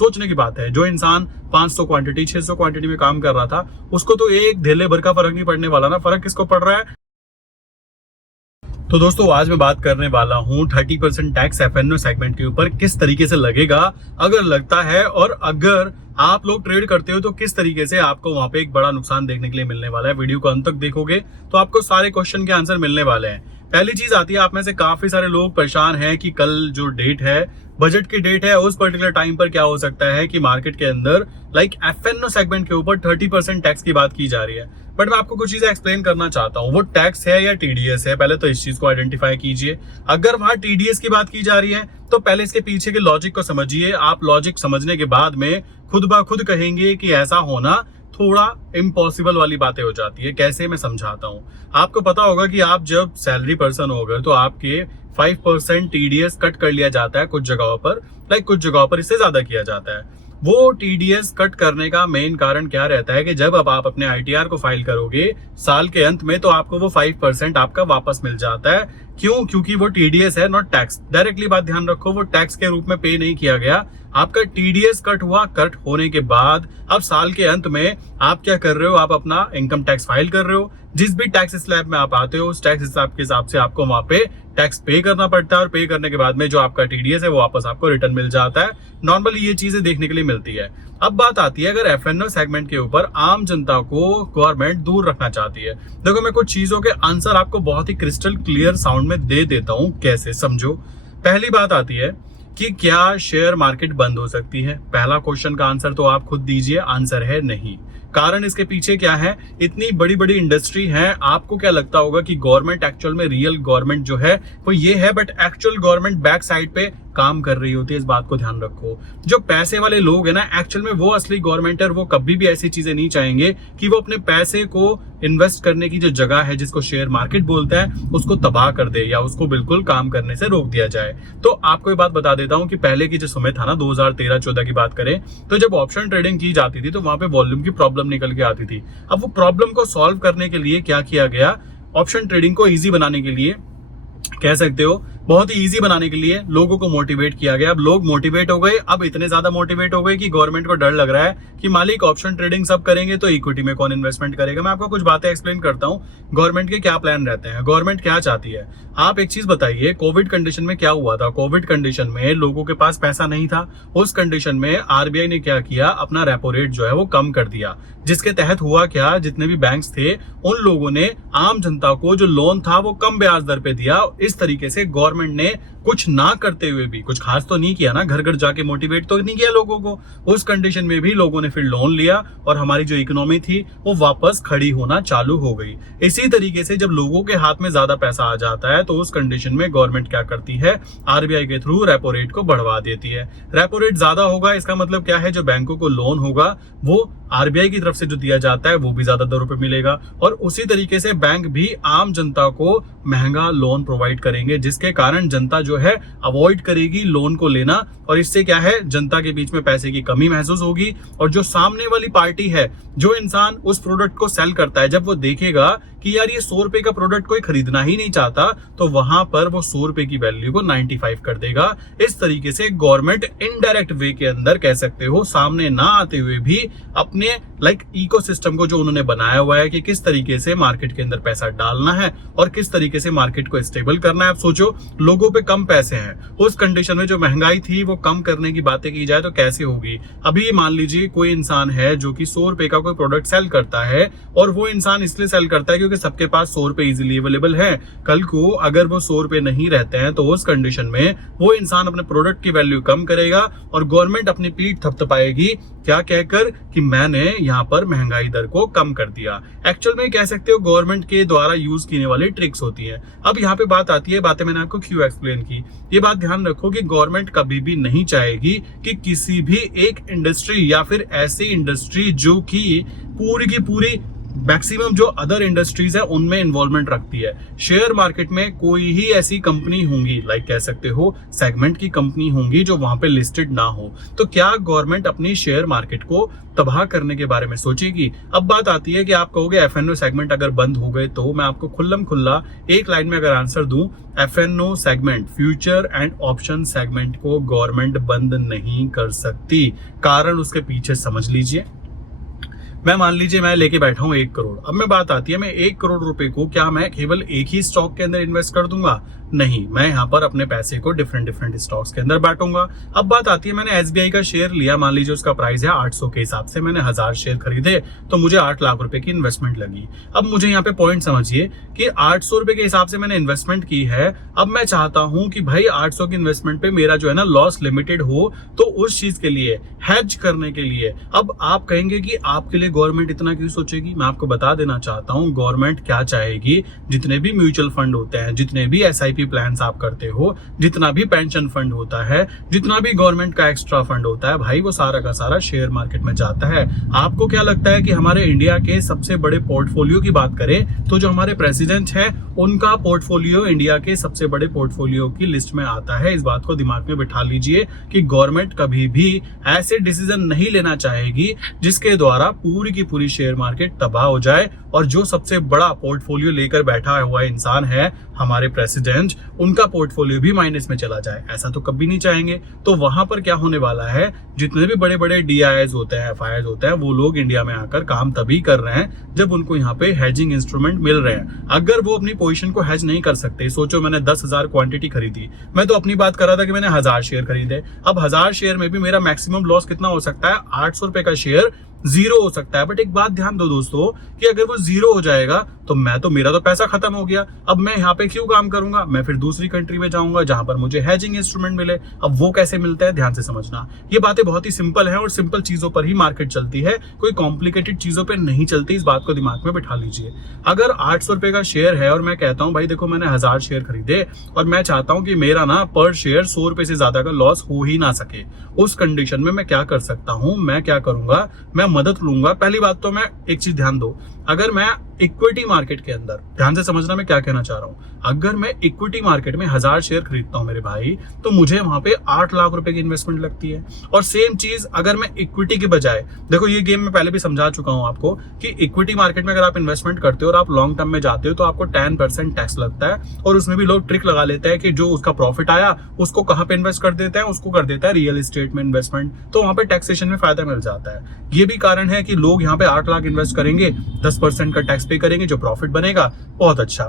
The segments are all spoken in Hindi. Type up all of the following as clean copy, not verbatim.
सोचने की बात है। जो इंसान 500 क्वांटिटी 600 क्वांटिटी में काम कर रहा था, उसको तो एक धेले भर का फर्क नहीं पड़ने वाला ना। फर्क किसको पड़ रहा है? तो दोस्तों आज मैं बात करने वाला हूँ 30% टैक्स एफएनओ सेगमेंट के ऊपर किस तरीके से लगेगा, अगर लगता है, और अगर आप लोग ट्रेड करते हो तो किस तरीके से आपको वहां पे एक बड़ा नुकसान देखने के लिए मिलने वाला है। वीडियो को अंत तक देखोगे तो आपको सारे क्वेश्चन के आंसर मिलने वाले हैं। पहली चीज आती है, आप में से काफी सारे लोग परेशान हैं कि कल जो डेट है, बजट की डेट है, उस पर्टिकुलर टाइम पर क्या हो सकता है कि मार्केट के अंदर एफएनओ सेगमेंट के ऊपर 30% टैक्स की बात की जा रही है। बट मैं आपको कुछ चीजें एक्सप्लेन करना चाहता हूँ, वो टैक्स है या टीडीएस है, पहले तो इस चीज को आइडेंटिफाई कीजिए। अगर वहां टीडीएस की बात की जा रही है तो पहले इसके पीछे के लॉजिक को समझिए। आप लॉजिक समझने के बाद में खुद ब खुद कहेंगे कि ऐसा होना थोड़ा इम्पॉसिबल वाली बातें हो जाती है। कैसे, मैं समझाता हूँ। आपको पता होगा कि आप जब सैलरी पर्सन हो गए तो आपके 5% टीडीएस कट कर लिया जाता है कुछ जगहों पर, कुछ जगहों पर इससे ज्यादा किया जाता है। वो टीडीएस कट करने का मेन कारण क्या रहता है कि जब अब आप अपने आईटीआर को फाइल करोगे साल के अंत में, तो आपको वो 5% आपका वापस मिल जाता है। क्यों? क्योंकि वो टीडीएस है, नॉट टैक्स। डायरेक्टली बात ध्यान रखो, वो टैक्स के रूप में पे नहीं किया गया। आपका टीडीएस कट हुआ। कट होने के बाद अब साल के अंत में आप क्या कर रहे हो? आप अपना इनकम टैक्स फाइल कर रहे हो। जिस भी टैक्स स्लैब में आप आते हो, उस टैक्स स्लैब के हिसाब से आपको वहां पे टैक्स पे करना पड़ता है, और पे करने के बाद में जो आपका टीडीएस है वो वापस आपको रिटर्न मिल जाता है। नॉर्मली ये चीजें देखने के लिए मिलती है। अब बात आती है, अगर एफएनओ सेगमेंट के ऊपर आम जनता को गवर्नमेंट दूर रखना चाहती है। देखो, मैं कुछ चीजों के आंसर आपको बहुत ही क्रिस्टल क्लियर साउंड में दे देता हूं, कैसे, समझो। पहली बात आती है कि क्या शेयर मार्केट बंद हो सकती है? पहला क्वेश्चन का आंसर तो आप खुद दीजिए। आंसर है नहीं। कारण इसके पीछे क्या है? इतनी बड़ी बड़ी इंडस्ट्री है। आपको क्या लगता होगा कि गवर्नमेंट एक्चुअल में, रियल गवर्नमेंट जो है वो ये है, but actual government back side पे काम कर रही होती है। इस बात को ध्यान रखो। जो पैसे वाले लोग है ना, एक्चुअल में वो असली गवर्नमेंट है। वो कभी भी ऐसी चीजें नहीं चाहेंगे कि वो अपने पैसे को इन्वेस्ट करने की जो जगह है, जिसको शेयर मार्केट बोलता है, उसको तबाह कर दे या उसको बिल्कुल काम करने से रोक दिया जाए। तो आपको ये बात बता देता हूं कि पहले की जो समय था ना, 2013-14 की बात करें तो जब ऑप्शन ट्रेडिंग की जाती थी तो वहां पे वॉल्यूम की प्रॉब्लम निकल के आती थी। अब वो प्रॉब्लम को सॉल्व करने के लिए क्या किया गया? ऑप्शन ट्रेडिंग को इजी बनाने के लिए, कह सकते हो बहुत ही इजी बनाने के लिए, लोगों को मोटिवेट किया गया। अब लोग मोटिवेट हो गए। अब इतने ज्यादा मोटिवेट हो गए कि गवर्नमेंट को डर लग रहा है कि मालिक ऑप्शन ट्रेडिंग सब करेंगे तो इक्विटी में कौन इन्वेस्टमेंट करेगा। मैं आपको कुछ बातें एक्सप्लेन करता हूं, गवर्नमेंट के क्या प्लान रहते हैं, गवर्नमेंट क्या चाहती है। आप एक चीज बताइए, कोविड कंडीशन में क्या हुआ था? कोविड कंडीशन में लोगों के पास पैसा नहीं था। उस कंडीशन में आरबीआई ने क्या किया? अपना रेपो रेट जो है वो कम कर दिया, जिसके तहत हुआ क्या? जितने भी बैंक्स थे उन लोगों ने आम जनता को जो लोन था वो कम ब्याज दर पे दिया। इस तरीके से गवर्नमेंट ने कुछ ना करते हुए भी कुछ खास तो नहीं किया ना, घर घर जाके मोटिवेट तो नहीं किया लोगों को। उस कंडीशन में भी लोगों ने फिर लोन लिया और हमारी जो इकोनॉमी थी वो वापस खड़ी होना चालू हो गई। इसी तरीके से जब लोगों के हाथ में ज्यादा पैसा आ जाता है तो उस कंडीशन में गवर्नमेंट क्या करती है? आरबीआई के थ्रू रेपो रेट को बढ़वा देती है। रेपो रेट ज्यादा होगा, इसका मतलब क्या है? जो बैंकों को लोन होगा वो आरबीआई की तरफ से जो दिया जाता है वो भी ज्यादा दरों पे मिलेगा, और उसी तरीके से बैंक भी आम जनता को महंगा लोन प्रोवाइड करेंगे, जिसके कारण जनता जो है अवॉइड करेगी लोन को लेना। और इससे क्या है? जनता के बीच में पैसे की कमी महसूस होगी, और जो सामने वाली पार्टी है, जो इंसान उस प्रोडक्ट को सेल करता है, जब वो देखेगा कि यार ये 100 रुपए का प्रोडक्ट कोई खरीदना ही नहीं चाहता, तो वहां पर वो 100 रुपए की वैल्यू को 95 कर देगा। इस तरीके से गवर्नमेंट इनडायरेक्ट वे के अंदर, कह सकते हो सामने ना आते हुए भी, अपने इकोसिस्टम को जो उन्होंने बनाया हुआ है कि किस तरीके से मार्केट के अंदर पैसा डालना है और किस तरीके से मार्केट को स्टेबल करना है। आप सोचो, लोगों पे कम पैसे हैं, उस कंडीशन में जो महंगाई थी वो कम करने की बातें की जाए तो कैसे होगी? अभी मान लीजिए कोई इंसान है जो कि 100 रुपए का कोई प्रोडक्ट सेल करता है, और वो इंसान इसलिए सेल करता है क्योंकि सबके पास 100 रुपए इजीली अवेलेबल है। कल को अगर वो 100 रुपए नहीं रहते हैं तो उस कंडीशन में वो इंसान अपने प्रोडक्ट की वैल्यू कम करेगा, और गवर्नमेंट अपनी पीठ थपथपाएगी, क्या कहकर? कि मैंने यहाँ पर महंगाई दर को कम कर दिया। एक्चुअल में कह सकते हो गवर्नमेंट के द्वारा यूज की वाली ट्रिक्स होती है। अब यहाँ पे बात आती है, बातें मैंने आपको क्यों एक्सप्लेन की, ये बात ध्यान रखो कि गवर्नमेंट कभी भी नहीं चाहेगी कि किसी भी एक इंडस्ट्री या फिर ऐसी इंडस्ट्री जो कि पूरी की पूरी मैक्सिमम जो अदर इंडस्ट्रीज है उनमें इन्वॉल्वमेंट रखती है। शेयर मार्केट में कोई ही ऐसी कंपनी होंगी, लाइक कह सकते हो सेगमेंट की कंपनी होंगी जो वहां पे लिस्टेड ना हो। तो क्या गवर्नमेंट अपनी शेयर मार्केट को तबाह करने के बारे में सोचेगी? अब बात आती है कि आप कहोगे एफएनओ सेगमेंट अगर बंद हो गए, तो मैं आपको खुल्लम खुल्ला एक लाइन में अगर आंसर दूं, FNO segment, future and option segment को गवर्नमेंट बंद नहीं कर सकती। कारण उसके पीछे समझ लीजिए। मैं मान लीजिए मैं लेके बैठा हूं 1 करोड़। अब मैं बात आती है, मैं 1 करोड़ रुपए को क्या मैं केवल एक ही स्टॉक के अंदर इन्वेस्ट कर दूंगा? नहीं, मैं यहाँ पर अपने पैसे को डिफरेंट स्टॉक्स के अंदर बांटूंगा। अब बात आती है, मैंने एसबीआई का शेयर लिया, मान लीजिए उसका प्राइस है 800 के हिसाब से, मैंने 1000 शेयर खरीदे तो मुझे 8 लाख रुपए की इन्वेस्टमेंट लगी। अब मुझे यहाँ पे पॉइंट समझिए कि 800 रुपए के हिसाब से मैंने इन्वेस्टमेंट की है। अब मैं चाहता हूं कि भाई 800 की इन्वेस्टमेंट पे मेरा जो है ना लॉस लिमिटेड हो, तो उस चीज के लिए हेज करने के लिए, अब आप कहेंगे कि आपके लिए गवर्नमेंट इतना क्यों सोचेगी? मैं आपको बता देना चाहता हूं गवर्नमेंट क्या चाहेगी। जितने भी म्यूचुअल फंड होते हैं, जितने भी एसआईपी प्लान आप करते हो, जितना भी पेंशन फंड होता है, जितना भी गवर्नमेंट का एक्स्ट्रा फंड होता है, भाई वो सारा का सारा शेयर मार्केट में जाता है। आपको क्या लगता है कि हमारे इंडिया के सबसे बड़े पोर्टफोलियो की बात करें तो जो हमारे प्रेसिडेंट है उनका पोर्टफोलियो इंडिया के सबसे बड़े पोर्टफोलियो की लिस्ट में आता है? इस बात को दिमाग में बिठा लीजिए कि गवर्नमेंट कभी भी ऐसे डिसीजन नहीं लेना चाहेगी जिसके द्वारा पूरी की पूरी शेयर मार्केट तबाह हो जाए और जो सबसे बड़ा पोर्टफोलियो लेकर बैठा हुआ इंसान है हमारे प्रेसिडेंट, उनका पोर्टफोलियो भी माइनस में चला जाए। ऐसा तो कभी नहीं चाहेंगे। तो वहां पर क्या होने वाला है, जितने भी बड़े बड़े डीआईएस होते हैं, एफआईआईस होते हैं, वो लोग इंडिया में आकर काम तभी कर रहे हैं जब उनको यहाँ पे हेजिंग इंस्ट्रूमेंट मिल रहे हैं। अगर वो अपनी पोजीशन को हेज नहीं कर सकते, सोचो मैंने 10,000 क्वांटिटी खरीदी, मैं तो अपनी बात कर रहा था कि मैंने 1000 शेयर खरीदे। अब 1000 शेयर में भी मेरा मैक्सिमम लॉस कितना हो सकता है? 800 रुपए का शेयर जीरो हो सकता है। बट एक बात ध्यान दो दोस्तों कि अगर वो जीरो हो जाएगा तो मेरा तो पैसा खत्म हो गया। अब मैं यहाँ पे क्यों काम करूंगा? मैं फिर दूसरी कंट्री में जाऊंगा जहां पर मुझे हेजिंग इंस्ट्रूमेंट मिले। अब वो कैसे मिलता है, ध्यान से समझना। ये बातें बहुत ही सिंपल है और सिंपल चीजों पर ही मार्केट चलती है, कोई कॉम्प्लिकेटेड चीजों पर नहीं चलती। इस बात को दिमाग में बिठा लीजिए। अगर 800 रुपए का शेयर है और मैं कहता हूं भाई देखो मैंने 1000 शेयर खरीदे और मैं चाहता हूं कि मेरा ना पर शेयर 100 रुपए से ज्यादा का लॉस हो ही ना सके, उस कंडीशन में मैं क्या कर सकता हूं? मैं क्या करूंगा, मैं मदद लूंगा। पहली बात तो मैं एक चीज ध्यान दो, अगर मैं इक्विटी मार्केट के अंदर, ध्यान से समझना मैं क्या कहना चाह रहा हूं, अगर मैं इक्विटी मार्केट में 1000 शेयर खरीदता हूं मेरे भाई, तो मुझे वहां पे 8 लाख रुपए की इन्वेस्टमेंट लगती है। और सेम चीज अगर मैं इक्विटी के बजाय, देखो ये गेम मैं पहले भी समझा चुका हूं आपको कि इक्विटी मार्केट में अगर आप इन्वेस्टमेंट करते हो और आप लॉन्ग टर्म में जाते हो तो आपको 10% टैक्स लगता है। और उसमें भी लोग ट्रिक लगा लेते हैं कि जो उसका प्रॉफिट आया उसको कहां पे इन्वेस्ट कर देते हैं, उसको कर देता है रियल एस्टेट में इन्वेस्टमेंट, तो वहां पे टैक्सेशन में फायदा मिल जाता है। ये भी कारण है कि लोग यहाँ पे 8 लाख इन्वेस्ट करेंगे, 10% का टैक्स पे करेंगे, जो प्रॉफिट बनेगा बहुत अच्छा।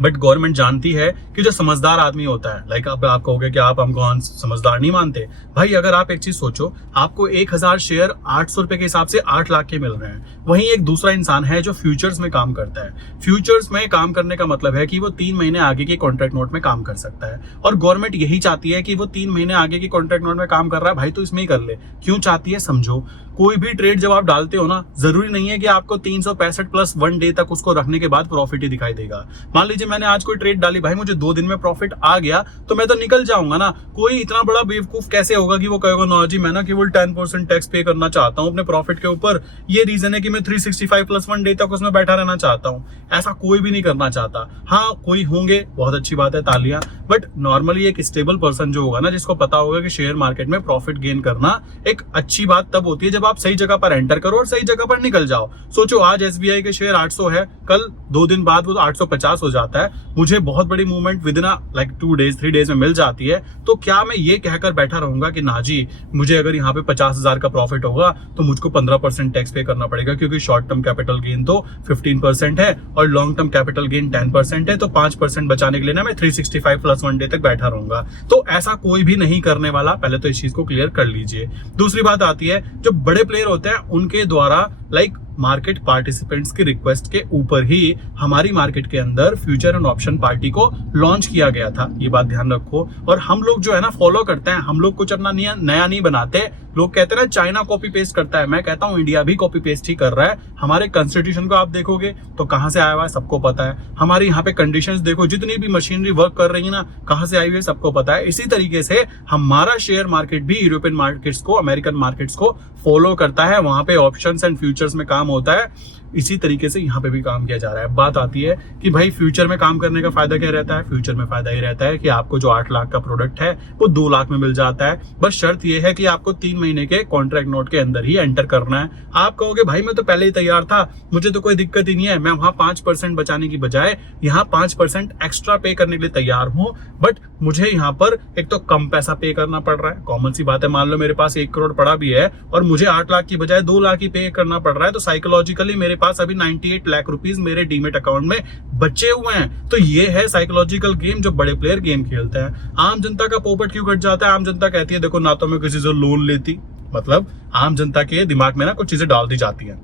बट गवर्नमेंट जानती है कि जो समझदार आदमी होता है, लाइक आप कहोगे कि आप हमको समझदार नहीं मानते। भाई अगर आप एक चीज सोचो, आपको 1000 शेयर 800 रुपए के हिसाब से 8 लाख के मिल रहे हैं, वहीं एक दूसरा इंसान है जो फ्यूचर्स में काम करता है। फ्यूचर्स में काम करने का मतलब है कि वो 3 महीने आगे के कॉन्ट्रैक्ट नोट में काम कर सकता है। और गवर्नमेंट यही चाहती है कि वो 3 महीने आगे के कॉन्ट्रैक्ट नोट में काम कर रहा है, भाई तो इसमें ही कर ले। क्यों चाहती है समझो। कोई भी ट्रेड जब आप डालते हो ना, जरूरी नहीं है कि आपको 365 प्लस 1 डे तक उसको रखने के बाद प्रॉफिट ही दिखाई देगा। मान लीजिए मैंने आज कोई ट्रेड डाली, भाई मुझे 2 दिन में प्रॉफिट आ गया तो मैं तो निकल जाऊंगा ना। कोई इतना बड़ा बेवकूफ कैसे होगा कि वो कहेगा ना जी मैं ना केवल 10% टैक्स पे करना चाहता हूं अपने प्रॉफिट के ऊपर, ये रीजन है कि मैं 365 प्लस 1 डे तक उसमें बैठा रहना चाहता हूं। ऐसा कोई भी नहीं करना चाहता। हाँ कोई होंगे, बहुत अच्छी बात है, तालियां। बट नॉर्मली एक स्टेबल पर्सन जो होगा ना, जिसको पता होगा कि शेयर मार्केट में प्रॉफिट गेन करना एक अच्छी बात तब होती है जब आप सही जगह पर एंटर करो और सही जगह पर निकल जाओ। सोचो आज एसबीआई के शेयर 800 है, कल 2 दिन बाद वो 850 हो जाता है, मुझे बहुत बड़ी movement with in like 2 days 3 days में मिल जाती है। तो क्या मैं ये कहकर बैठा रहूंगा कि ना जी मुझे अगर यहाँ पे 50,000 का प्रॉफिट होगा तो मुझको 15% टैक्स पे करना पड़ेगा, क्योंकि शॉर्ट टर्म कैपिटल गेन तो 15% है और लॉन्ग टर्म कैपिटल गेन 10% है, तो 5% बचाने के लिए ना मैं 365 प्लस 1 डे तक बैठा रहूंगा। तो ऐसा कोई भी नहीं करने वाला, पहले तो इस चीज को क्लियर कर लीजिए। दूसरी बात आती है, जो बड़े प्लेयर होते हैं उनके द्वारा लाइक मार्केट पार्टिसिपेंट्स की रिक्वेस्ट के ऊपर ही हमारी मार्केट के अंदर फ्यूचर एंड ऑप्शन पार्टी को लॉन्च किया गया था। ये बात ध्यान रखो। और हम लोग जो है ना फॉलो करते हैं, हम लोग कुछ अपना नया नहीं बनाते। लोग कहते हैं ना चाइना कॉपी पेस्ट करता है, मैं कहता हूं इंडिया भी कॉपी पेस्ट ही कर रहा है। हमारे कॉन्स्टिट्यूशन को आप देखोगे तो कहां से आया हुआ है सबको पता है। हमारे यहाँ पे कंडीशंस देखो, जितनी भी मशीनरी वर्क कर रही है ना, कहां से आई हुई है सबको पता है। इसी तरीके से हमारा शेयर मार्केट भी यूरोपियन मार्केट्स को, अमेरिकन मार्केट्स को फॉलो करता है। वहां पे ऑप्शंस एंड फ्यूचर्स में काम होता है। इसी तरीके से यहाँ पे भी काम किया जा रहा है। बात आती है कि भाई फ्यूचर में काम करने का फायदा क्या रहता है। फ्यूचर में फायदा ये रहता है कि आपको जो 8 लाख का प्रोडक्ट है वो 2 लाख में मिल जाता है। बस शर्त ये है कि आपको 3 महीने के कॉन्ट्रैक्ट नोट के अंदर ही एंटर करना है। आप कहोगे भाई मैं तो पहले ही तैयार था, मुझे तो कोई दिक्कत ही नहीं है, मैं वहां 5% बचाने की बजाय यहाँ 5% एक्स्ट्रा पे करने के लिए तैयार हूँ, बट मुझे यहाँ पर एक तो कम पैसा पे करना पड़ रहा है। कॉमन सी बात है, मान लो मेरे पास 1 करोड़ पड़ा भी है और मुझे 8 लाख की बजाय 2 लाख ही पे करना पड़ रहा है, तो साइकोलॉजिकली मेरे पास अभी 98 लाख रुपीस मेरे डीमेट अकाउंट में बचे हुए हैं। तो ये है साइकोलॉजिकल गेम जो बड़े प्लेयर गेम खेलते हैं। आम जनता का पोपट क्यों कट जाता है? आम जनता कहती है देखो ना तो मैं किसी से लोन लेती, मतलब आम जनता के दिमाग में ना कुछ चीजें डाल दी जाती हैं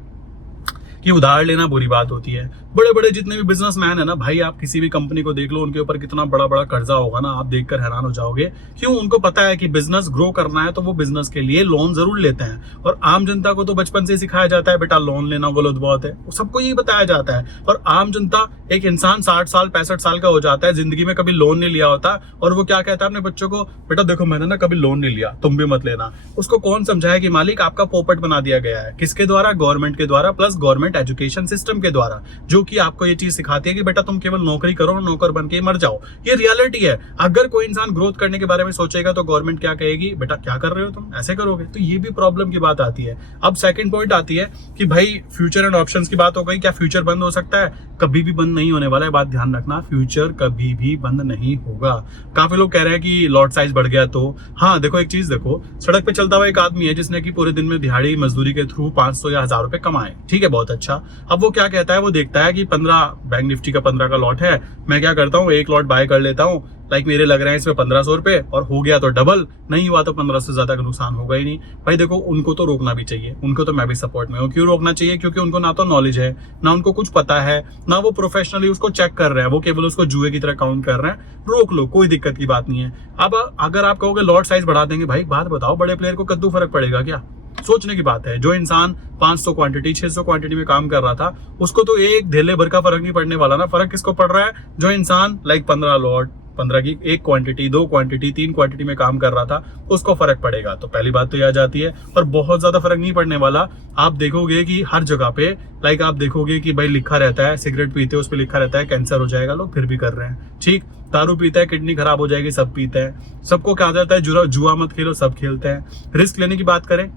कि उधार लेना बुरी बात होती है। बड़े बड़े जितने भी बिजनेसमैन है ना भाई, आप किसी भी कंपनी को देख लो, उनके ऊपर कितना बड़ा बड़ा कर्जा होगा ना, आप देखकर हैरान हो जाओगे। क्यों? उनको पता है कि बिजनेस ग्रो करना है तो वो बिजनेस के लिए लोन जरूर लेते हैं। और आम जनता को तो बचपन से सिखाया जाता है बेटा लोन लेना गलत बात है, सबको यही बताया जाता है। और आम जनता, एक इंसान 60 साल 65 साल का हो जाता है, जिंदगी में कभी लोन नहीं लिया होता, और वो क्या कहता है अपने बच्चों को, बेटा देखो मैंने ना कभी लोन नहीं लिया, तुम भी मत लेना। उसको कौन समझाया कि मालिक आपका पोपट बना दिया गया है। किसके द्वारा? गवर्नमेंट के द्वारा, प्लस गवर्नमेंट एजुकेशन सिस्टम के द्वारा, जो कि आपको ये चीज सिखाती है कि बेटा तुम केवल नौकरी करो, नौकर बन के मर जाओ। ये रियलिटी है। अगर कोई इंसान ग्रोथ करने के बारे में सोचेगा तो गवर्नमेंट क्या कहेगी, बेटा क्या कर रहे हो तुम, ऐसे करोगे? तो ये भी प्रॉब्लम की बात आती है। अब सेकंड पॉइंट आती है कि भाई फ्यूचर एंड ऑप्शंस की बात हो गई। क्या फ्यूचर बंद हो सकता है? कभी भी बंद नहीं होने वाला है, बात ध्यान रखना। फ्यूचर कभी भी बंद नहीं होगा। काफी लोग कह रहे हैं कि लॉट साइज बढ़ गया, तो हाँ देखो एक चीज देखो, सड़क पे चलता हुआ एक आदमी है जिसने कि पूरे दिन में दिहाड़ी मजदूरी के थ्रू 500 या 1000 रुपए कमाए, ठीक है, बहुत अच्छा। अब वो क्या कहता है, वो देखता है कि 15 बैंक निफ्टी का 15 का लॉट है, मैं क्या करता हूँ एक लॉट बाय कर लेता हूँ, लाइक मेरे लग रहे हैं इसमें 1500 रुपए, और हो गया तो डबल, नहीं हुआ तो 15 से ज्यादा का नुकसान होगा ही नहीं। भाई देखो उनको तो रोकना भी चाहिए, उनको तो मैं भी सपोर्ट में हूँ। क्यों रोकना चाहिए? क्योंकि उनको ना तो नॉलेज है, ना उनको कुछ पता है, ना वो प्रोफेशनली उसको चेक कर रहे हैं, वो केवल उसको जुए की तरह काउंट कर रहे हैं। रोक लो, कोई दिक्कत की बात नहीं है। अब अगर आप कहोगे लॉट साइज बढ़ा देंगे, भाई बात बताओ, बड़े प्लेयर को कद्दू फर्क पड़ेगा क्या? सोचने की बात है। जो इंसान 500 क्वांटिटी 600 क्वांटिटी में काम कर रहा था, उसको तो एक धेले भर का फर्क नहीं पड़ने वाला ना। फर्क किसको पड़ रहा है? जो इंसान लाइक 15 लॉट, 15 की 1 क्वांटिटी, 2 क्वांटिटी, 3 क्वांटिटी में काम कर रहा था, उसको फर्क पड़ेगा। तो पहली बात तो यह आ जाती है। और बहुत ज्यादा फर्क नहीं पड़ने वाला। आप देखोगे कि हर जगह पे लाइक आप देखोगे कि भाई लिखा रहता है, सिगरेट पीते हो उस पर लिखा रहता है कैंसर हो जाएगा, लोग फिर भी कर रहे हैं। ठीक, दारू पीता है किडनी खराब हो जाएगी, सब पीते हैं। सबको क्या जाता है जुआ मत खेलो, सब खेलते हैं। रिस्क लेने की बात करें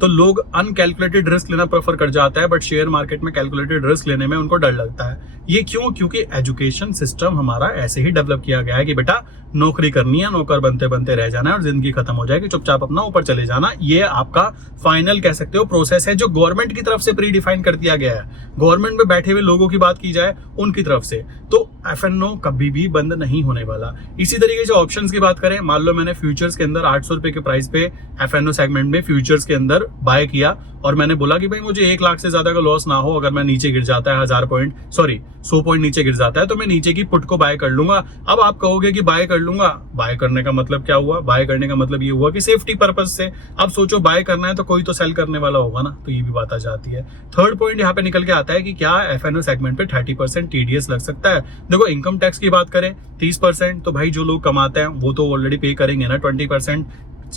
तो लोग अनकैलकुलेटेड रिस्क लेना प्रेफर कर जाता है, बट शेयर मार्केट में कैलकुलेटेड रिस्क लेने में उनको डर लगता है। ये क्यों? क्योंकि एजुकेशन सिस्टम हमारा ऐसे ही डेवलप किया गया है कि बेटा नौकरी करनी है, नौकर बनते बनते रह जाना है और जिंदगी खत्म हो जाएगी, चुपचाप अपना ऊपर चले जाना। ये आपका फाइनल कह सकते हो प्रोसेस है, जो गवर्नमेंट की तरफ से प्री डिफाइन कर दिया गया है। गवर्नमेंट में बैठे हुए लोगों की बात की जाए उनकी तरफ से, तो एफएनओ कभी भी बंद नहीं होने वाला। इसी तरीके से ऑप्शंस की बात करें, मान लो मैंने फ्यूचर्स के अंदर 800 रुपए के प्राइस पे एफएनओ सेगमेंट में फ्यूचर्स के अंदर बाय किया, और मैंने बोला कि भाई मुझे 1 लाख से ज्यादा का लॉस ना हो। अगर मैं नीचे गिर जाता है 100 पॉइंट नीचे गिर जाता है तो मैं नीचे की पुट को बाय कर लूंगा। अब आप कहोगे कि बाय कर लूंगा, बाय करने का मतलब क्या हुआ? बाय करने का मतलब ये हुआ कि सेफ्टी पर्पस से। अब सोचो बाय करना है तो कोई तो सेल करने वाला होगा ना, तो ये भी बात आ जाती है। थर्ड पॉइंट यहाँ पे निकल के आता है कि क्या एफएनओ सेगमेंट पे 30% टीडीएस लग सकता है। देखो इनकम टैक्स की बात करें 30%, तो भाई जो लोग कमाते हैं वो तो ऑलरेडी पे करेंगे ना 20%।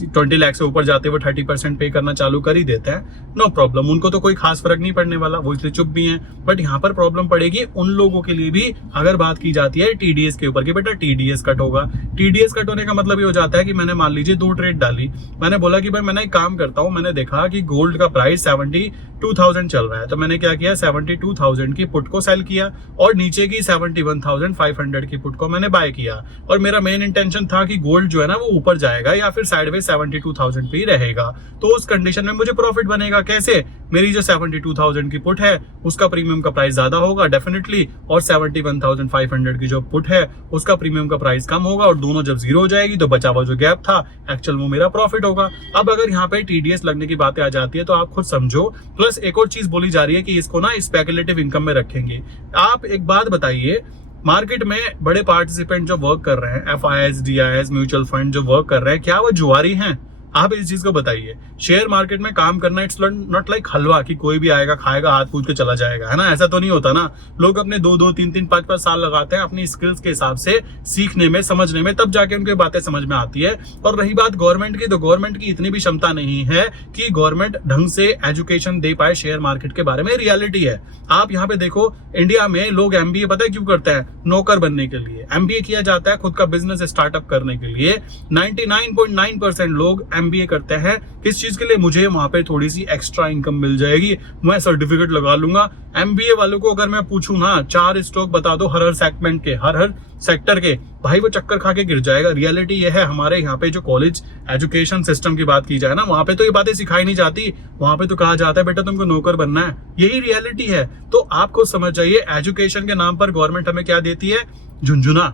20 लाख से ऊपर जाते हुए 30% पे करना चालू कर ही देते हैं, नो प्रॉब्लम, उनको तो कोई खास फर्क नहीं पड़ने वाला, वो इसलिए चुप भी हैं। बट यहाँ पर प्रॉब्लम पड़ेगी उन लोगों के लिए भी अगर बात की जाती है टीडीएस के ऊपर कि बेटा टीडीएस कट होगा। टीडीएस कट होने का मतलब ये हो जाता है कि मैंने मान लीजिए 2 ट्रेड डाली, मैंने बोला कि भाई मैंने एक काम करता हूँ, मैंने देखा कि गोल्ड का प्राइस 72,000 चल रहा है, तो मैंने क्या किया 72,000 की पुट को सेल किया और नीचे की 71,500 की पुट को मैंने बाय किया। और मेरा मेन इंटेंशन था कि गोल्ड जो है ना वो ऊपर जाएगा या फिर साइडवेज 72,000 पे ही रहेगा, तो उस कंडीशन में मुझे प्रॉफिट बनेगा। कैसे? मेरी जो 72,000 की पुट है उसका प्रीमियम का प्राइस ज्यादा होगा डेफिनेटली, और 71,500 की जो पुट है उसका प्रीमियम का प्राइस कम होगा, और दोनों जब जीरो हो जाएगी तो बचा हुआ जो गैप था एक्चुअल वो मेरा प्रॉफिट होगा। अब अगर यहाँ पे टीडीएस लगने की बातें आ जाती है तो आप खुद समझो। प्लस एक और चीज बोली जा रही है कि इसको ना स्पेकुलेटिव इनकम में रखेंगे। आप एक बात बताइए, मार्केट में बड़े पार्टिसिपेंट जो वर्क कर रहे हैं, एफआईएस, डीआईएस, म्यूचुअल फंड जो वर्क कर रहे हैं, क्या वो जुआरी हैं? आप इस चीज को बताइए। शेयर मार्केट में काम करना इट्स नॉट लाइक हलवा कि कोई भी आएगा खाएगा हाथ पूछ के चला जाएगा, है ना, ऐसा तो नहीं होता ना। लोग अपने 2-2, 3-3, 5-5 साल लगाते हैं अपनी स्किल्स के हिसाब से सीखने में, समझने में, तब जाके उनकी बातें समझ में आती है। और रही बात गवर्नमेंट की, तो गवर्नमेंट की इतनी भी क्षमता नहीं है कि गवर्नमेंट ढंग से एजुकेशन दे पाए शेयर मार्केट के बारे में। रियलिटी है, आप यहाँ पे देखो इंडिया में लोग एमबीए पता है क्यों करते हैं? नौकर बनने के लिए। एमबीए किया जाता है खुद का बिजनेस स्टार्टअप करने के लिए। 99.9% लोग एमबीए करते हैं किस चीज के लिए? मुझे वहां पे थोड़ी सी एक्स्ट्रा इनकम मिल जाएगी, मैं सर्टिफिकेट लगा लूंगा। एमबीए वालों को अगर मैं पूछूं ना 4 स्टॉक बता दो हर सेगमेंट के, हर सेक्टर के, भाई वो चक्कर खा के गिर जाएगा। रियलिटी ये है, हमारे यहाँ पे जो कॉलेज एजुकेशन सिस्टम की बात की जाए ना, वहां पे तो ये बातें सिखाई नहीं जाती। वहां पे तो कहा जाता है बेटा तुमको नौकर बनना है, यही रियलिटी है। तो आपको समझ जाइए, एजुकेशन के नाम पर गवर्नमेंट हमें क्या देती है? झुंझुना।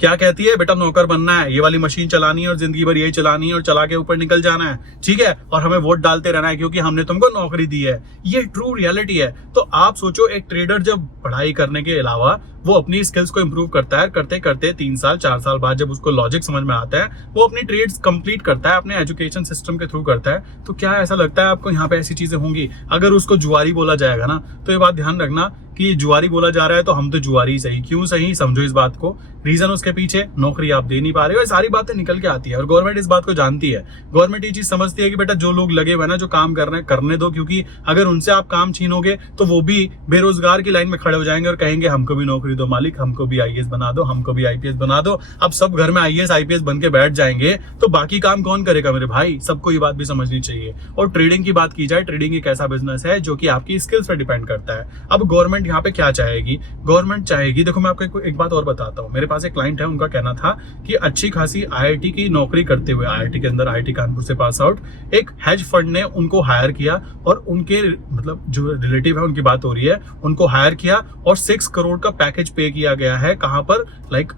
क्या कहती है? बेटा नौकर बनना है, ये वाली मशीन चलानी है और जिंदगी भर यही चलानी है और चला के ऊपर निकल जाना है, ठीक है, और हमें वोट डालते रहना है क्योंकि हमने तुमको नौकरी दी है। ये ट्रू रियलिटी है। तो आप सोचो, एक ट्रेडर जब पढ़ाई करने के अलावा वो अपनी स्किल्स को इंप्रूव करता है, करते करते 3 साल 4 साल बाद जब उसको लॉजिक समझ में आता है, वो अपनी ट्रेड्स कंप्लीट करता है, अपने एजुकेशन सिस्टम के थ्रू करता है। तो क्या ऐसा लगता है आपको यहाँ पे ऐसी चीजें होंगी? अगर उसको जुआरी बोला जाएगा ना, तो ये बात ध्यान रखना कि जुआरी बोला जा रहा है तो हम तो जुआरी सही। क्यों सही? समझो इस बात को। रीजन उसके पीछे नौकरी आप दे नहीं पा रहे हो, सारी बातें निकल के आती है। और गवर्नमेंट इस बात को जानती है। गवर्नमेंट ये चीज समझती है कि बेटा जो लोग लगे हुए ना, जो काम कर रहे हैं, करने दो, क्योंकि अगर उनसे आप काम छीनोगे तो वो भी बेरोजगार की लाइन में खड़े हो जाएंगे और कहेंगे हमको भी नौकरी दो मालिक, हमको भी आईएएस बना दो, हमको भी आईपीएस बना दो। अब सब घर में आईएएस आईपीएस बन के बैठ जाएंगे तो बाकी काम कौन करेगा मेरे भाई? सबको ये बात भी समझनी चाहिए। और ट्रेडिंग की बात की जाए, ट्रेडिंग एक ऐसा बिजनेस है जो कि आपकी स्किल्स पर डिपेंड करता है। अब गवर्नमेंट यहाँ पे क्या चाहेगी? गवर्नमेंट चाहेगी, देखो मैं आपको एक बात और बताता हूँ। मेरे पास एक क्लाइंट है, उनका कहना था कि अच्छी खासी आईआईटी की नौकरी करते हुए, आईआईटी के अंदर, आईआईटी कानपुर से पास आउट, एक हेज फंड ने उनको हायर किया और उनके मतलब जो रिलेटिव है उनकी बात हो रही है, उनको हायर किया और 6 करोड़ का पैकेज पे किया गया है। कहां पर? लाइक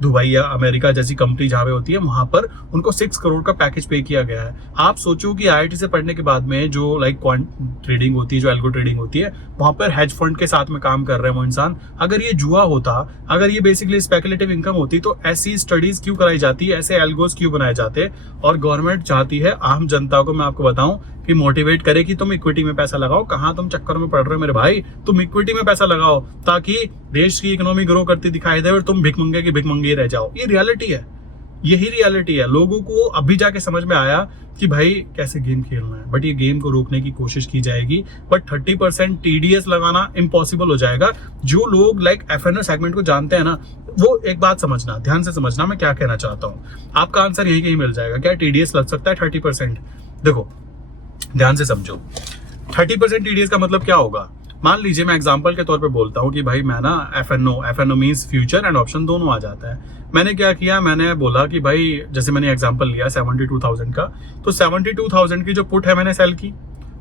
दुबई या अमेरिका जैसी कंपनी जहां पे होती है, वहां पर उनको 6 करोड़ का पैकेज पे किया गया है। आप सोचो कि आईआईटी से पढ़ने के बाद में जो लाइक क्वांट ट्रेडिंग होती है, जो एल्गो ट्रेडिंग होती है, वहां पर हेज फंड के साथ में काम कर रहे हैं वो इंसान। अगर ये जुआ होता, अगर ये बेसिकली स्पेकुलेटिव इनकम होती, तो ऐसी स्टडीज क्यों कराई जाती, ऐसे एल्गोस क्यों बनाए जाते? और गवर्नमेंट चाहती है आम जनता को, मैं आपको बताऊं, कि मोटिवेट करे कि तुम इक्विटी में पैसा लगाओ। कहां तुम चक्कर में पड़ रहे हो मेरे भाई? तुम इक्विटी में पैसा लगाओ ताकि देश की इकोनॉमी ग्रो करती दिखाई दे और तुम भिखमंगे की भिखमंगे रह जाओ। ये रियलिटी है, यही रियलिटी है। लोगों को अभी जाके समझ में आया कि भाई कैसे गेम खेलना है, बट ये गेम को रोकने की कोशिश की जाएगी। बट 30% टीडीएस लगाना इम्पॉसिबल हो जाएगा। जो लोग लाइक एफएनओ सेगमेंट को जानते हैं ना, वो एक बात समझना, ध्यान से समझना मैं क्या कहना चाहता हूँ। आपका आंसर यही कहीं मिल जाएगा। क्या टीडीएस लग सकता है 30%? देखो ध्यान से समझो, 30% टीडीएस का मतलब क्या होगा? मान लीजिए मैं एग्जांपल के तौर पे बोलता हूँ कि भाई मैं ना FNO means future and option दोनों आ जाता है। मैंने क्या किया, मैंने बोला कि भाई जैसे मैंने एग्जांपल लिया 72,000 का, तो 72,000 की जो पुट है मैंने सेल की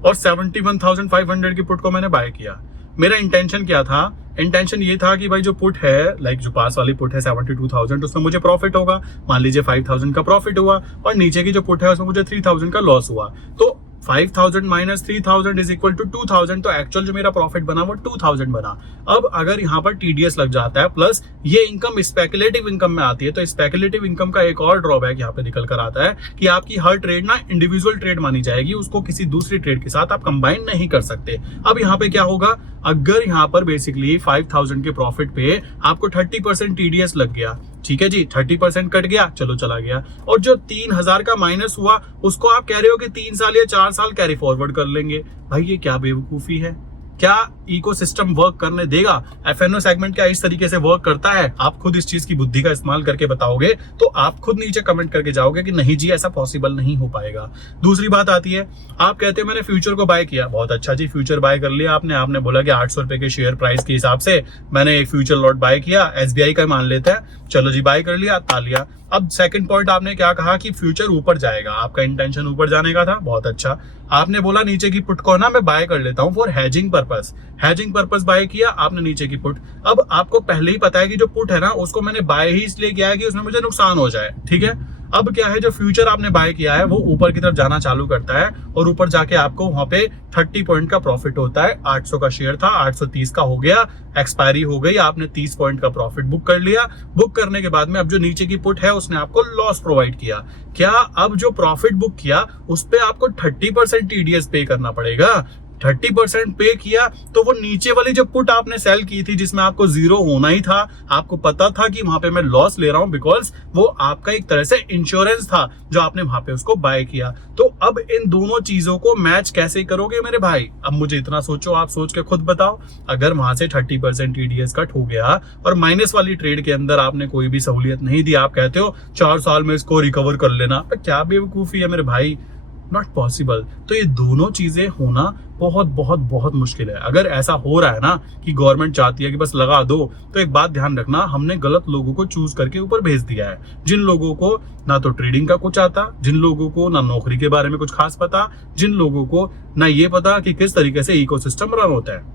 और 71,500 की पुट को मैंने बाय किया। मेरा इंटेंशन क्या था? इंटेंशन ये था कि भाई जो पुट है, लाइक जो पास वाली पुट है 72,000, उसमें मुझे प्रॉफिट होगा। मान लीजिए 5,000 का प्रॉफिट हुआ और नीचे की जो पुट है उसमें मुझे 3,000 का लॉस हुआ। तो 5,000 माइनस 3,000 इज इक्वल टू 2,000। तो एक्चुअल जो मेरा प्रॉफिट बना वो 2,000 बना। अब अगर यहाँ पर टीडीएस लग जाता है प्लस ये इनकम स्पेकुलेटिव इनकम में आती है, तो स्पेकुलेटिव इनकम का एक और ड्रॉबैक यहाँ पे निकल कर आता है कि आपकी हर ट्रेड ना इंडिविजुअल ट्रेड मानी जाएगी, उसको किसी दूसरी ट्रेड के साथ आप कंबाइन नहीं कर सकते। अब यहाँ पे क्या होगा? अगर यहाँ पर बेसिकली 5,000 के प्रॉफिट पे आपको 30% टीडीएस लग गया, ठीक है जी, 30% कट गया, चलो चला गया, और जो 3,000 का माइनस हुआ उसको आप कह रहे हो कि 3 साल या 4 साल कैरी फॉरवर्ड कर लेंगे। भाई ये क्या बेवकूफी है? क्या इकोसिस्टम वर्क करने देगा? एफएनओ सेगमेंट क्या इस तरीके से वर्क करता है? आप खुद इस चीज की बुद्धि का इस्तेमाल करके बताओगे तो आप खुद नीचे कमेंट करके जाओगे कि नहीं जी ऐसा पॉसिबल नहीं हो पाएगा। दूसरी बात आती है, आप कहते हो मैंने फ्यूचर को बाय किया, बहुत अच्छा जी, फ्यूचर बाय कर लिया आपने बोला कि 800 रुपए के शेयर प्राइस के हिसाब से मैंने एक फ्यूचर लॉट बाय किया, एसबीआई का मान लेते हैं, चलो जी बाय कर लिया, तालिया। अब सेकंड पॉइंट आपने क्या कहा कि फ्यूचर ऊपर जाएगा, आपका इंटेंशन ऊपर जाने का था, बहुत अच्छा। आपने बोला नीचे की पुट को ना मैं बाय कर लेता हूं फॉर हेजिंग पर्पस बाय किया आपने नीचे की पुट। अब आपको पहले ही पता है कि जो पुट है ना उसको मैंने बाय ही इसलिए किया है कि उसमें मुझे नुकसान हो जाए, ठीक है। अब क्या है, जो फ्यूचर आपने बाय किया है वो ऊपर की तरफ जाना चालू करता है और ऊपर जाके आपको वहां पे 30 पॉइंट का प्रॉफिट होता है। 800 का शेयर था, 830 का हो गया, एक्सपायरी हो गई, आपने 30 पॉइंट का प्रॉफिट बुक कर लिया। बुक करने के बाद में अब जो नीचे की पुट है उसने आपको लॉस प्रोवाइड किया। क्या अब जो प्रॉफिट बुक किया उस पे आपको 30% टीडीएस पे करना पड़ेगा? 30% पे किया तो वो नीचे वाली जो पुट आपने सेल की थी जिसमें आपको जीरो होना ही था, आपको पता था कि वहां पे मैं लॉस ले रहा हूं, बिकॉज वो आपका एक तरह से इंश्योरेंस था जो आपने वहां पे उसको बाय किया। तो अब इन दोनों चीजों को मैच कैसे करोगे मेरे भाई? अब मुझे इतना सोचो, आप सोच के खुद बताओ। अगर वहां से 30% टीडीएस कट हो गया और माइनस वाली ट्रेड के अंदर आपने कोई भी सहूलियत नहीं दी, आप कहते हो 4 साल में इसको रिकवर कर लेना, तो क्या बेवकूफी है मेरे भाई? Not possible. तो ये दोनों चीजें होना बहुत बहुत बहुत मुश्किल है। अगर ऐसा हो रहा है ना कि गवर्नमेंट चाहती है कि बस लगा दो, तो एक बात ध्यान रखना, हमने गलत लोगों को चूज करके ऊपर भेज दिया है। जिन लोगों को ना तो ट्रेडिंग का कुछ आता, जिन लोगों को ना नौकरी के बारे में कुछ खास पता, जिन लोगों को ना ये पता कि किस तरीके से इकोसिस्टम रन होता है।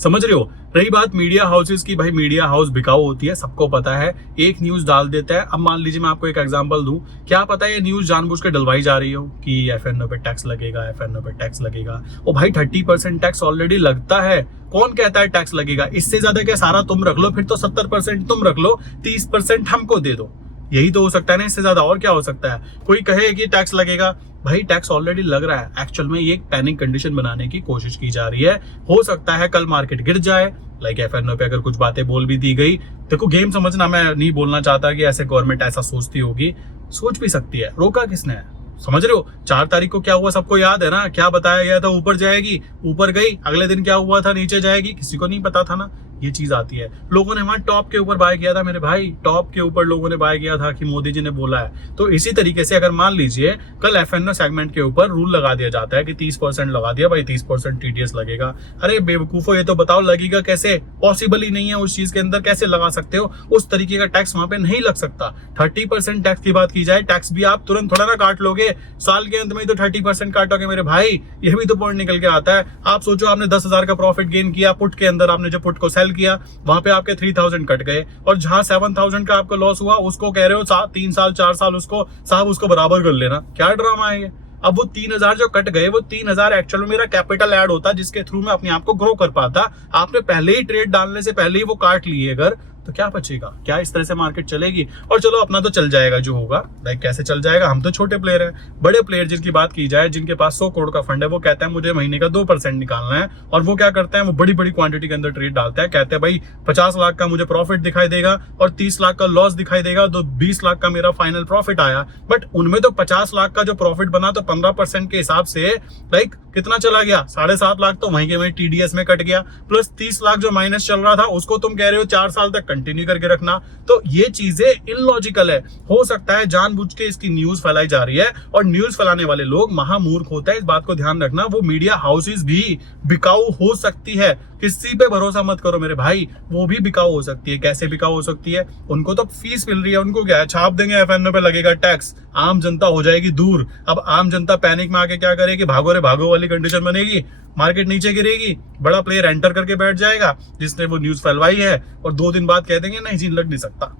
समझ रहे हो? रही बात मीडिया हाउसेस की, भाई मीडिया हाउस बिकाऊ होती है, सबको पता है। एक न्यूज डाल देता है। अब मान लीजिए मैं आपको एक एग्जांपल दूं, क्या पता है ये न्यूज जानबूझ के डलवाई जा रही हो कि एफएनओ पे टैक्स लगेगा, एफएनओ पे टैक्स लगेगा। ओ भाई 30% टैक्स ऑलरेडी लगता है। कौन कहता है टैक्स लगेगा? इससे ज्यादा क्या सारा तुम रख लो, फिर तो 70% तुम रख लो, 30% हमको दे दो। यही तो हो सकता है ना, इससे ज्यादा और क्या हो सकता है? कोई कहे कि टैक्स लगेगा, भाई टैक्स ऑलरेडी लग रहा है। एक्चुअल में ये एक पैनिक कंडीशन बनाने की कोशिश की जा रही है। हो सकता है कल मार्केट गिर जाए, लाइक एफएनओ पे अगर कुछ बातें बोल भी दी गई। देखो गेम समझना, मैं नहीं बोलना चाहता कि ऐसे गवर्नमेंट ऐसा सोचती होगी, सोच भी सकती है, रोका किसने है? समझ रहे हो? 4 तारीख को क्या हुआ सबको याद है ना? क्या बताया गया था? ऊपर जाएगी, ऊपर गई। अगले दिन क्या हुआ था? नीचे जाएगी। किसी को नहीं पता था ना। ये चीज आती है। लोगों ने वहां टॉप के ऊपर बाय किया था मेरे भाई, टॉप के ऊपर लोगों ने बाय किया था कि मोदी जी ने बोला है। तो इसी तरीके से अगर मान लीजिए कल एफएनओ सेगमेंट के ऊपर रूल लगा दिया जाता है कि 30% लगा दिया भाई, 30% टीडीएस लगेगा। अरे बेवकूफो, ये तो बताओ लगेगा कैसे? पॉसिबल ही नहीं है। उस चीज के अंदर कैसे लगा सकते हो? उस तरीके का टैक्स वहां पे नहीं लग सकता। 30% टैक्स की बात की जाए, टैक्स भी आप तुरंत थोड़ा ना काट लोगे, साल के अंत में तो 30% काटोगे मेरे भाई। ये भी तो पॉइंट निकल के आता है। आप सोचो, आपने 10,000 का प्रॉफिट गेन किया पुट के अंदर, आपने जो पुट को सेल किया वहां पे आपके 3,000 कट गए, और जहां 7,000 का आपको लॉस हुआ उसको कह रहे हो 3 साल 4 साल उसको साहब उसको बराबर कर लेना। क्या ड्रामा है ये? अब वो 3,000 जो कट गए, वो 3,000 एक्चुअल में मेरा कैपिटल ऐड होता जिसके थ्रू मैं अपने आप को ग्रो कर पाता। आपने पहले ही ट्रेड डालने से पहले ही वो काट लिए अगर, तो क्या बचेगा? क्या इस तरह से मार्केट चलेगी? और चलो अपना तो चल जाएगा जो होगा, लाइक कैसे चल जाएगा? हम तो छोटे प्लेयर हैं। बड़े प्लेयर जिनकी बात की जाए, जिनके पास 100 करोड़ का फंड है, वो कहता है मुझे महीने का 2% निकालना है, और वो क्या करते हैं? वो बड़ी बड़ी क्वांटिटी के अंदर ट्रेड डालता है। कहते हैं भाई 50 लाख का मुझे प्रॉफिट दिखाई देगा और 30 लाख का लॉस दिखाई देगा, तो 20 लाख का मेरा फाइनल प्रॉफिट आया। बट उनमें तो 50 लाख का जो प्रॉफिट बना, तो 15% के हिसाब से लाइक कितना चला गया? 7.5 लाख तो वहीं के वहीं टीडीएस में कट गया, प्लस 30 लाख जो माइनस चल रहा था उसको तुम कह रहे हो 4 साल तक कंटिन्यू करके रखना। तो ये चीजें इलॉजिकल है। हो सकता है जानबूझ के इसकी न्यूज फैलाई जा रही है, और न्यूज फैलाने वाले लोग महामूर्ख होते हैं, इस बात को ध्यान रखना। वो मीडिया हाउसेस भी बिकाऊ हो सकती है, किसी पे भरोसा मत करो मेरे भाई। वो भी बिकाऊ हो सकती है। कैसे बिकाऊ हो सकती है? उनको तो फीस मिल रही है, उनको क्या है, छाप देंगे एफएनओ पे लगेगा टैक्स, आम जनता हो जाएगी दूर। अब आम जनता पैनिक में आके क्या करेगी? भागो रे भागो वाली कंडीशन बनेगी, मार्केट नीचे गिरेगी, बड़ा प्लेयर एंटर करके बैठ जाएगा जिसने वो न्यूज फैलवाई है, और 2 दिन बाद कह देंगे नहीं जी लग नहीं सकता,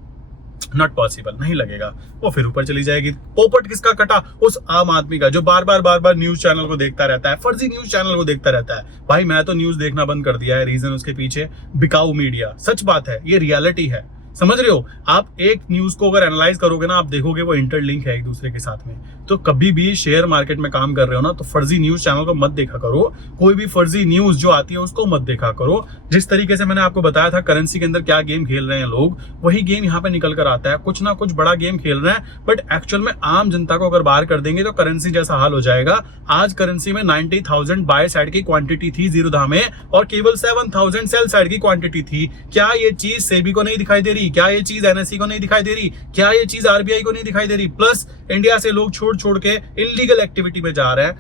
नॉट पॉसिबल, नहीं लगेगा। वो फिर ऊपर चली जाएगी। पोपट किसका कटा? उस आम आदमी का जो बार बार न्यूज चैनल को देखता रहता है, फर्जी न्यूज चैनल को देखता रहता है। भाई मैं तो न्यूज देखना बंद कर दिया है, रीजन उसके पीछे बिकाऊ मीडिया। सच बात है, ये रियलिटी है। समझ रहे हो? आप एक न्यूज को अगर एनालाइज करोगे ना, आप देखोगे वो इंटरलिंक है एक दूसरे के साथ में। तो कभी भी शेयर मार्केट में काम कर रहे हो ना, तो फर्जी न्यूज चैनल को मत देखा करो। कोई भी फर्जी न्यूज जो आती है उसको मत देखा करो। जिस तरीके से मैंने आपको बताया था करेंसी के अंदर क्या गेम खेल रहे हैं लोग, वही गेम यहाँ पे निकल कर आता है। कुछ ना कुछ बड़ा गेम खेल रहे हैं, बट एक्चुअल में आम जनता को अगर बाहर कर देंगे तो करेंसी जैसा हाल हो जाएगा। आज करेंसी में 90,000 बाय साइड की क्वांटिटी थी जीरोधा में, और केवल 7,000 सेल साइड की क्वांटिटी थी। क्या ये चीज सेबी को नहीं दिखाई दे रही? क्या ये चीज एनएसई को नहीं दिखाई दे रही? क्या ये चीज आरबीआई को नहीं दिखाई दे रही? प्लस इंडिया से लोग छोड़ के इलीगल एक्टिविटी में जा रहे हैं।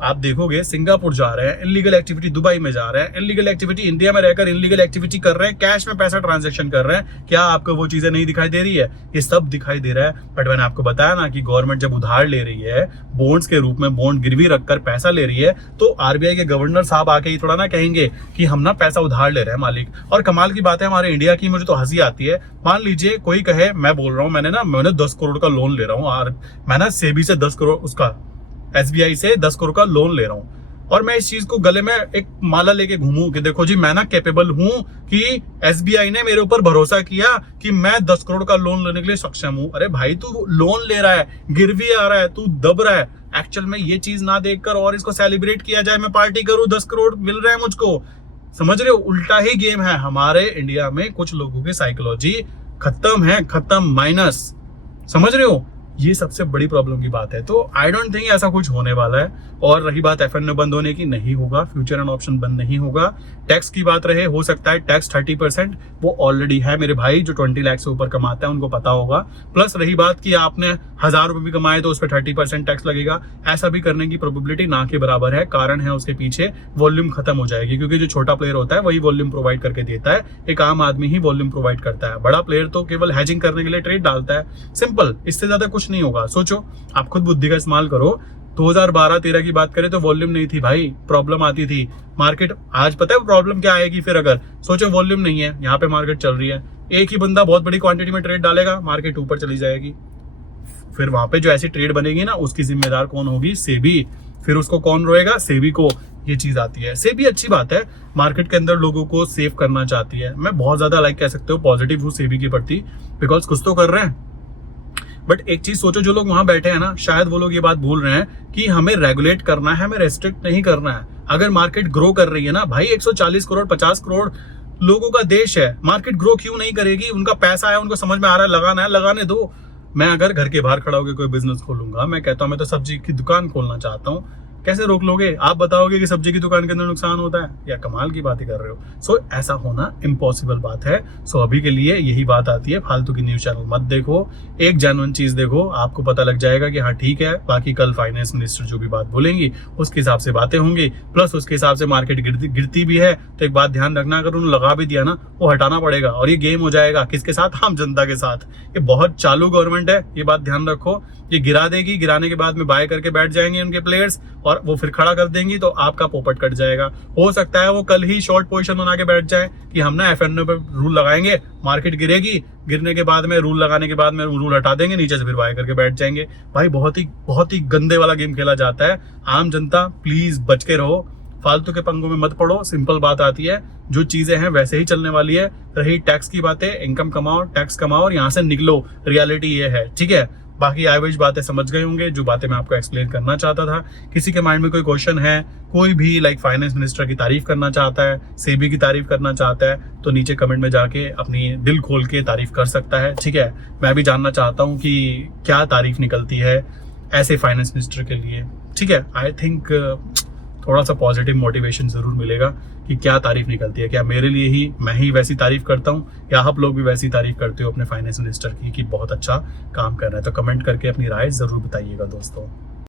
आप देखोगे सिंगापुर जा रहे हैं, इलीगल एक्टिविटी दुबई में जा रहे हैं, इलीगल एक्टिविटी इंडिया में रहकर इलीगल एक्टिविटी कर रहे हैं, कैश में पैसा ट्रांजैक्शन कर रहे हैं। क्या आपको वो चीजें नहीं दिखाई दे रही है? ये सब दिखाई दे रहा है। बट मैंने आपको बताया ना कि गवर्नमेंट जब उधार ले रही है, बॉन्ड्स के रूप में बॉन्ड गिरवी रखकर पैसा ले रही है, तो आरबीआई के गवर्नर साहब आके ही थोड़ा ना कहेंगे कि हम ना पैसा उधार ले रहे हैं मालिक। और कमाल की बात है हमारे इंडिया की, मुझे तो हंसी आती है। मान लीजिए कोई कहे, मैं बोल रहा हूँ मैंने 10 करोड़ का लोन ले रहा हूँ, और मैं ना सेबी से 10 करोड़ उसका एसबीआई से 10 करोड़ का लोन ले रहा हूं, और मैं इस चीज को गले में एक माला लेके घूमूं कि देखो जी मैं ना कैपेबल हूं, कि एसबीआई ने मेरे ऊपर भरोसा किया कि मैं 10 करोड़ का लोन लेने के लिए सक्षम हूं। अरे भाई तू लोन ले रहा है, गिरवी आ रहा है, तू दब रहा है। एक्चुअल में ये चीज ना देखकर और इसको सेलिब्रेट किया जाए, मैं पार्टी करूं, 10 करोड़ मिल रहे हैं मुझको। समझ रहे हो? उल्टा ही गेम है। हमारे इंडिया में कुछ लोगों की साइकोलॉजी खत्म है, खत्म, माइनस। समझ रहे हो? ये सबसे बड़ी प्रॉब्लम की बात है। तो आई डोंट थिंक ऐसा कुछ होने वाला है। और रही बात एफएनओ बंद होने की, नहीं होगा, फ्यूचर एंड ऑप्शन बंद नहीं होगा। टैक्स की बात रहे, हो सकता है टैक्स 30%, वो ऑलरेडी है मेरे भाई, जो 20 लाख से ऊपर कमाता है उनको पता होगा। प्लस रही बात कि आपने 1000 रुपए भी कमाए तो उस पर 30% टैक्स लगेगा, ऐसा भी करने की प्रोबेबिलिटी ना के बराबर है। कारण है उसके पीछे वॉल्यूम खत्म हो जाएगी, क्योंकि जो छोटा प्लेयर होता है वही वॉल्यूम प्रोवाइड करके देता है, एक आम आदमी ही वॉल्यूम प्रोवाइड करता है। बड़ा प्लेयर तो केवल हैजिंग करने के लिए ट्रेड डालता है, सिंपल, इससे ज्यादा कुछ नहीं होगा। सोचो, आप खुद बुद्धि का इस्तेमाल करो। 2012-13 की बात करें तो वॉल्यूम नहीं थी भाई, प्रॉब्लम आती थी मार्केट। आज पता है प्रॉब्लम क्या आएगी फिर? अगर सोचो वॉल्यूम नहीं है, यहाँ पे मार्केट चल रही है, एक ही बंदा बहुत बड़ी क्वांटिटी में ट्रेड डालेगा, मार्केट ऊपर चली जाएगी। फिर वहां पे जो ऐसी ट्रेड बनेगी ना, उसकी जिम्मेदार कौन होगी? सेबी। फिर उसको कौन रोएगा? सेबी को। ये चीज आती है। सेबी अच्छी बात है, मार्केट के अंदर लोगों को सेव करना चाहती है। मैं बहुत ज्यादा कह सकते हो पॉजिटिव हूँ सेबी के प्रति, बिकॉज कुछ तो कर रहे हैं। बट एक चीज सोचो, जो लोग वहां बैठे हैं ना, शायद वो लोग ये बात भूल रहे हैं कि हमें रेगुलेट करना है, हमें रेस्ट्रिक्ट नहीं करना है। अगर मार्केट ग्रो कर रही है ना भाई, 140 करोड़ 50 करोड़ लोगों का देश है, मार्केट ग्रो क्यों नहीं करेगी? उनका पैसा है, उनको समझ में आ रहा है लगाना है, लगाने दो। मैं अगर घर के बाहर खड़ा होकर कोई बिजनेस खोलूंगा, मैं कहता हूं मैं तो सब्जी की दुकान खोलना चाहता हूं, कैसे रोक लोगे? आप बताओगे कि सब्जी की दुकान के अंदर नुकसान होता है? या कमाल की बात ही कर रहे हो? सो ऐसा होना इम्पॉसिबल बात है। सो अभी के लिए यही बात आती है, फालतू की न्यूज चैनल मत देखो, एक जेन्युइन चीज देखो, आपको पता लग जाएगा कि हाँ ठीक है। बाकी कल फाइनेंस मिनिस्टर जो भी बात बोलेंगी उसके हिसाब से बातें होंगी, प्लस उसके हिसाब से मार्केट गिरती भी है। तो एक बात ध्यान रखना, अगर उन्होंने लगा भी दिया ना, वो हटाना पड़ेगा, और ये गेम हो जाएगा किसके साथ? आम जनता के साथ। ये बहुत चालू गवर्नमेंट है, ये बात ध्यान रखो। ये गिरा देगी, गिराने के बाद में बाय करके बैठ जाएंगे उनके प्लेयर्स, और वो फिर खड़ा कर देंगी, तो आपका पोपट कट जाएगा। हो सकता है वो कल ही शॉर्ट पोजीशन बना के बैठ जाए कि हम ना एफएनओ पे रूल लगाएंगे, मार्केट गिरेगी, गिरने के बाद में रूल लगाने के बाद में रूल हटा देंगे, नीचे से फिर बाय करके बैठ जाएंगे। भाई बहुत ही गंदे वाला गेम खेला जाता है। आम जनता प्लीज बच के रहो, फालतू के पंगों में मत पड़ो। सिंपल बात आती है, जो चीजें हैं वैसे ही चलने वाली है। रही टैक्स की बातें, इनकम कमाओ, टैक्स कमाओ और यहाँ से निकलो, रियलिटी ये है, ठीक है। बाकी एवरेज बातें समझ गए होंगे, जो बातें मैं आपको एक्सप्लेन करना चाहता था। किसी के माइंड में कोई क्वेश्चन है, कोई भी फाइनेंस मिनिस्टर की तारीफ करना चाहता है, सेबी की तारीफ करना चाहता है, तो नीचे कमेंट में जाके अपनी दिल खोल के तारीफ कर सकता है, ठीक है। मैं भी जानना चाहता हूँ कि क्या तारीफ निकलती है ऐसे फाइनेंस मिनिस्टर के लिए, ठीक है। आई थिंक थोड़ा सा पॉजिटिव मोटिवेशन जरूर मिलेगा कि क्या तारीफ निकलती है। क्या मेरे लिए ही मैं ही वैसी तारीफ करता हूँ, या आप लोग भी वैसी तारीफ करते हो अपने फाइनेंस मिनिस्टर की कि बहुत अच्छा काम कर रहा है? तो कमेंट करके अपनी राय जरूर बताइएगा दोस्तों।